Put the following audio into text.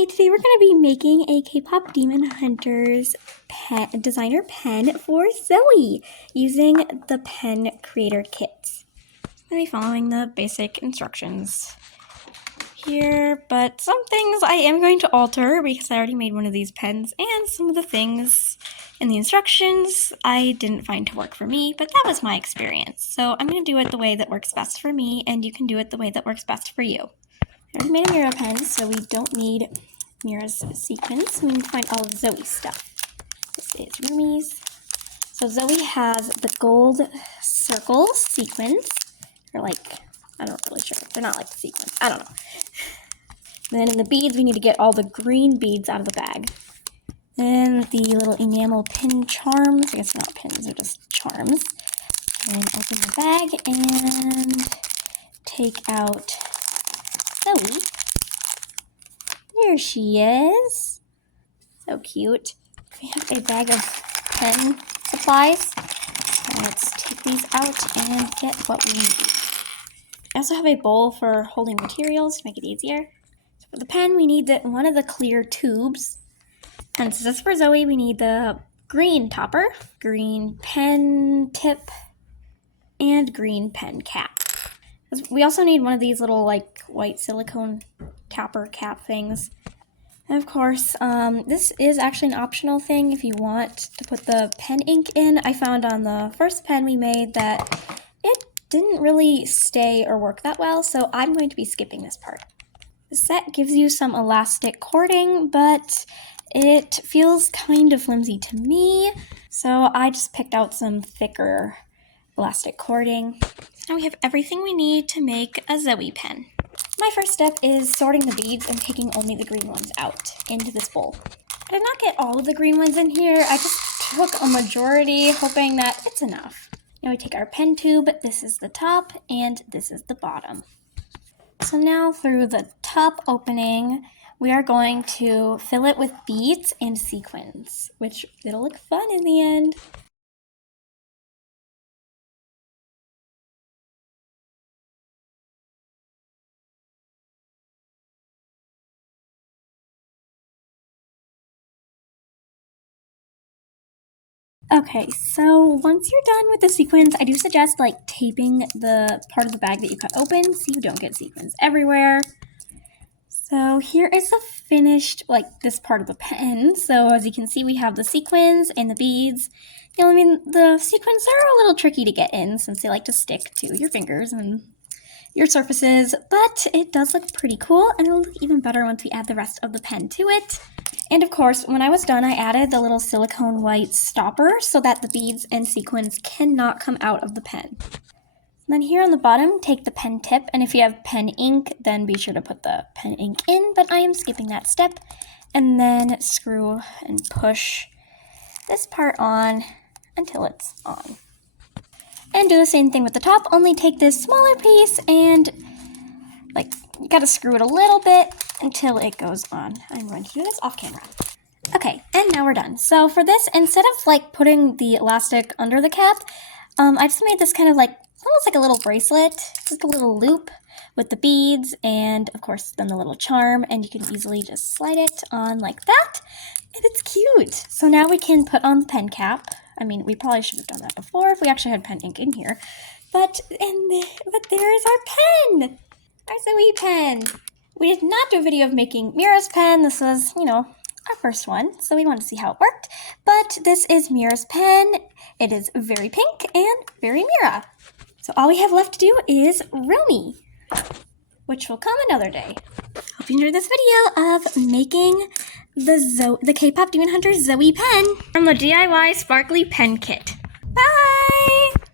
Hi, today we're going to be making a K-pop Demon Hunters designer pen for Zoey using the pen creator kits. I'll be following the basic instructions here, but some things I am going to alter because I already made one of these pens, and some of the things in the instructions I didn't find to work for me, but that was my experience. So I'm going to do it the way that works best for me, and you can do it the way that works best for you. I already made a Mira pen, so we don't need Mira's sequins. We need to find all of Zoey's stuff. This is Rumi's. So Zoey has the gold circle sequins. They're like, I'm not really sure. They're not like sequins. I don't know. Then in the beads, we need to get all the green beads out of the bag. Then the little enamel pin charms. I guess they're not pins, they're just charms. And open the bag and take out Zoey. There she is. So cute. We have a bag of pen supplies. So let's take these out and get what we need. I also have a bowl for holding materials to make it easier. So for the pen, we need one of the clear tubes. And since this is for Zoey, we need the green topper, green pen tip, and green pen cap. We also need one of these little like white silicone capper cap things. And of course, this is actually an optional thing if you want to put the pen ink in. I found on the first pen we made that it didn't really stay or work that well, so I'm going to be skipping this part. The set gives you some elastic cording, but it feels kind of flimsy to me, so I just picked out some thicker elastic cording. So now we have everything we need to make a Zoey pen. My first step is sorting the beads and taking only the green ones out into this bowl. I did not get all of the green ones in here. I just took a majority, hoping that it's enough. Now we take our pen tube. This is the top and this is the bottom. So now through the top opening, we are going to fill it with beads and sequins, which it'll look fun in the end. Okay, so once you're done with the sequins, I do suggest like taping the part of the bag that you cut open so you don't get sequins everywhere. So here is the finished, like this part of the pen. So as you can see, we have the sequins and the beads. You know, I mean, the sequins are a little tricky to get in since they like to stick to your fingers and your surfaces, but it does look pretty cool, and it'll look even better once we add the rest of the pen to it. And of course, when I was done, I added the little silicone white stopper so that the beads and sequins cannot come out of the pen. And then here on the bottom, take the pen tip, and if you have pen ink, then be sure to put the pen ink in, but I am skipping that step. And then screw and push this part on until it's on. And do the same thing with the top, only take this smaller piece and like, you gotta screw it a little bit until it goes on. I'm going to do this off camera. Okay, and now we're done. So for this, instead of like putting the elastic under the cap, I just made this kind of like, almost like a little bracelet, like a little loop with the beads and of course then the little charm, and you can easily just slide it on like that, and it's cute. So now we can put on the pen cap. I mean, we probably should have done that before if we actually had pen ink in here, but there's our pen! Our Zoey pen! We did not do a video of making Mira's pen. This was, you know, our first one, so we wanted to see how it worked. But this is Mira's pen. It is very pink and very Mira. So all we have left to do is Rumi, which will come another day. Hope you enjoyed this video of making the K-pop Demon Hunter Zoey pen from the DIY Sparkly Pen Kit. Bye!